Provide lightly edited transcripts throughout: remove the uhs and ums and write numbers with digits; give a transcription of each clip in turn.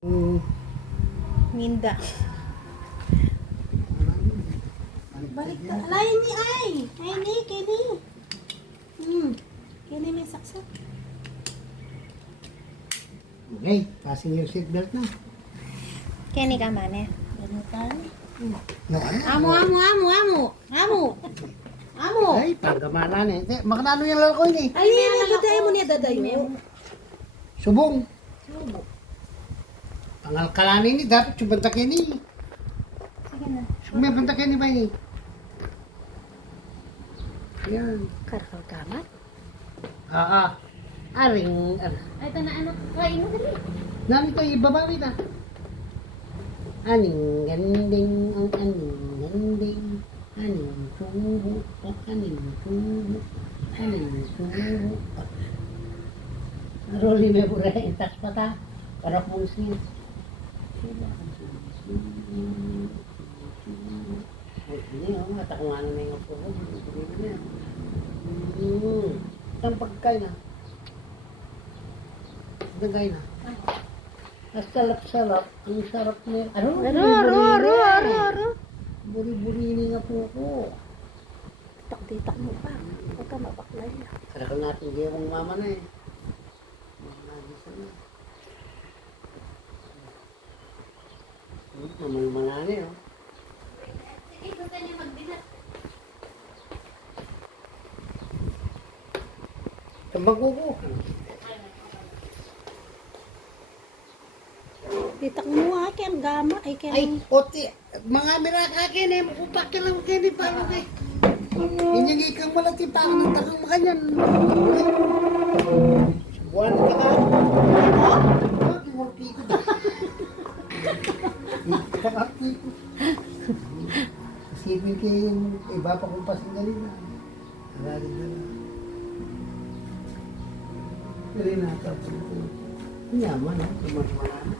Minda. Balik ka. Alayin ni ay. Ay ni, Kenny. Kenny may saksak. Okay, passing your seatbelt na. Kenny ka man eh. Ano tayo? No, ano? Amo. Ay, pagkamana na eh. Makanano yung laro ko yun eh. Ay, may dadayo mo niya dadayo. Subong. Pangalkalanin ni, dapat yung bantakin ni. Sige na. May bantakin ni ba ni? Yan. Karakal kamat. Aring, Ay, ito na ano. Kain mo dali. Nami to, ibabawi na. Aning ganding, ang aning ganding. Aning tubo, aning tubo, aning tubo. Roli may buray, tas pata. Karap mong siya. Hindi, mata ko nga naman yung puro. Ang pagkain na. Dagay na. Ang sarap-sarap. Ang sarap na. Aro. Buri-buri nga po ko. Tak-ditak mo pa. Huwag ka mabaklay na. Karakal natin kayo kong mama na eh. Nagisa na. Mamalmala na eh. Sige, punta niya magbilat. Kambang kuko. Ditak mo ha, kaya ang gama. Ay, kaya Ay, oti. Mga mirakakin eh. Makupak ka lang kayo ni Palo eh. Inyang ikang malati pa ako ng takang makanyan. Buwan na ka. Murti ko. Pakakti ko. Isipin kayo yung iba pa kong pasinggalin na. Araling na lang. Pero nakapag ko. Yaman ha. Tumatmana.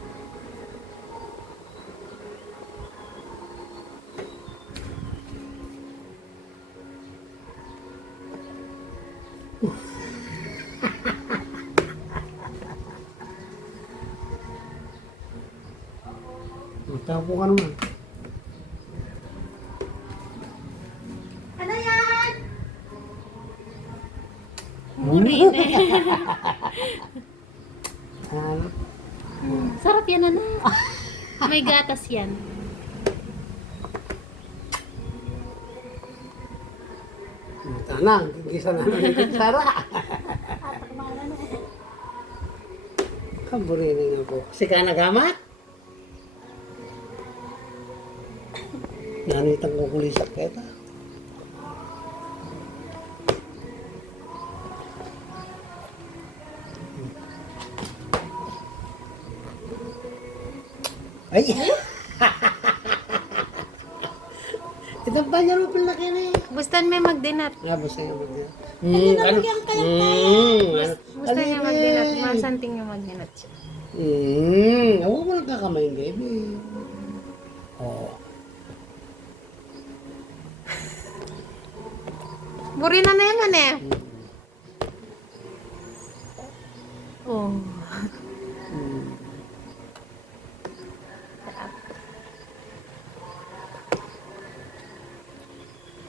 Tapo ka naman. Ano yan? Ano? Sarap yan, ano? May gatas yan. Tanang, gigisa na ng kutsara. Kaburinig ako. Kasi ka nagamat? Nano itang kukulisak kita. Ay! Itong panyarupil na kaya na eh. Bustan may magdinat. Basta yung magdinat. Bustan niya magdinat. Masanting niya magdinat siya. Huwag mo nagkakamay yung baby. Oo. Buri na naman eh. Oh.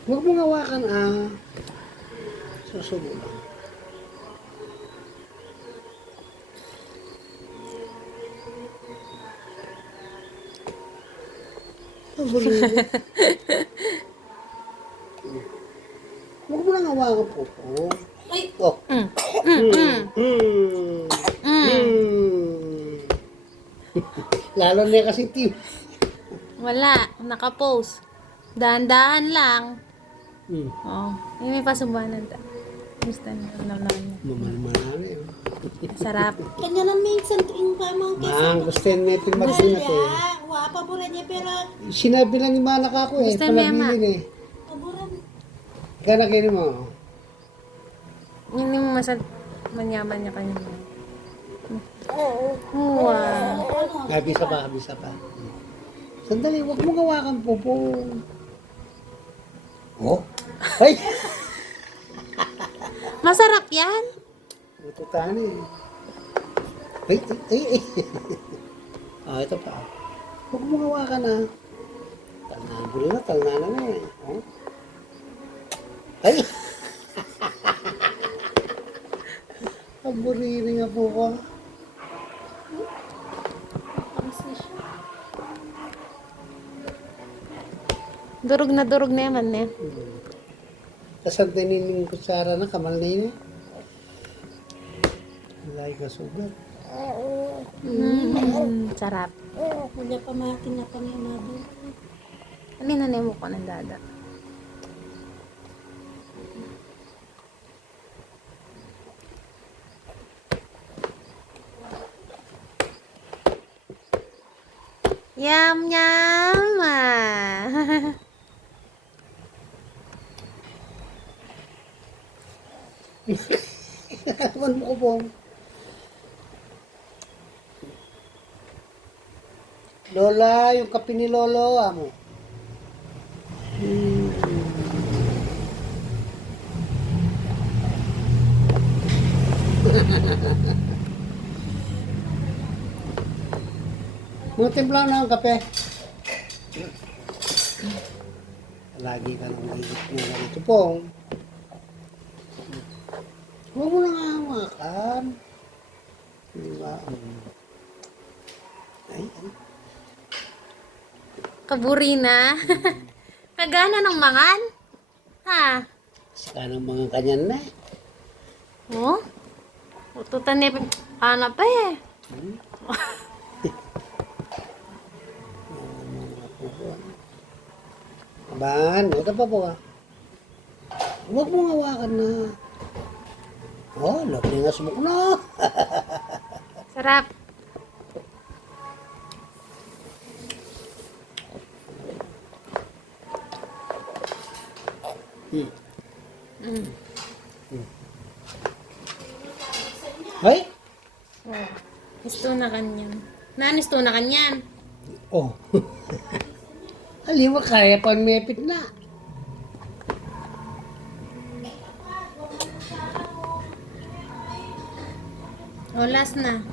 Huwag mong hawakan susubo lang. Huwag mo lang hawakan po po. Ay! Oh. Lalo na kasi team. Wala. Naka-post. Dahan-dahan lang. Oh. Yung may pasubanan ta. Gusto niya. Naman niya. Mamalmala na yun. Sarap. Kanya lang minsan yung mga Mang, gusto yun natin magsinat eh. Wapa po rin niya pero Sinabi lang yung manak ako eh. Gusto mo, Emma? Palabilin eh. paboran. Ikaw na kayo mo. Hindi mo manyaman niya kanina. Oo. Wow. Kabisa pa. Sandali, huwag mong hawakan po po. Oh? Ay! Masarap yan. Ito tani. Ay. Ito pa. Huwag mo hawakan na. Talnado na eh. Oh. Ay! Paborito nga po ko. Durog na yaman eh. Kasantinin yung kutsara na kamal na yun eh. Lagi ka sugat. Sarap. Wala pa makin na panginado. Ano nanemo ko ng dada? Yum, yum! Ah. Ewan mo ko po. Lola, yung kape ni Lolo, amo. Mga timplang na ang kape. Lagi ka nang higit mo na ito pong. Huwag mo nang hawakan. Diba? Ay. Kaburi na. Kagana ng mangan? Ha? Saka ng mga kanyan na eh. Oh? Ututan niya ana pa eh. Ban, ito pa po ah. Huwag mong hawakan na. Oh, laki nga sumok na. Sarap. Ay? Oh. Isto na kanyan. Nanisto na kanyan. Oh. Aliwa kaya pa mepit na. Oh, last na.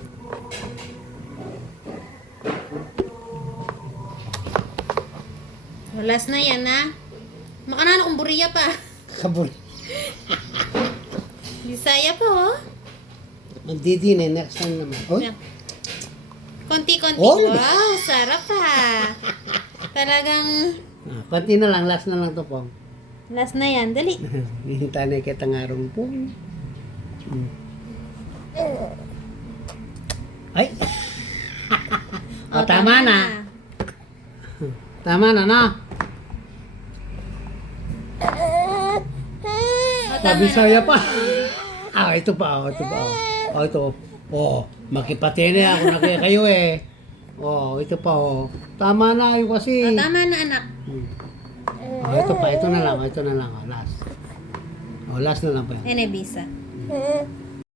Oh, last na yan ha. Makanano kung buriya pa. Kabul. Bisaya pa oh. Magdidi na next time naman. Oy. Yan. Konti-konti. Oh, Wow, sarap ha. Talagang Konti na lang, last na lang to po. last na yan. Dali. Hihinta na kita nga rin po. Ay! Oh, tama na. Tama na, no? Oh, tama Pabisaya pa. Ito pa, ito pa. Ito. Makipatene ako na kaya kayo eh. Ito pa, Tama na, yung kasi. Tama na anak. Ito pa, ito na lang, last. Last na lang pa yan. Enebisa.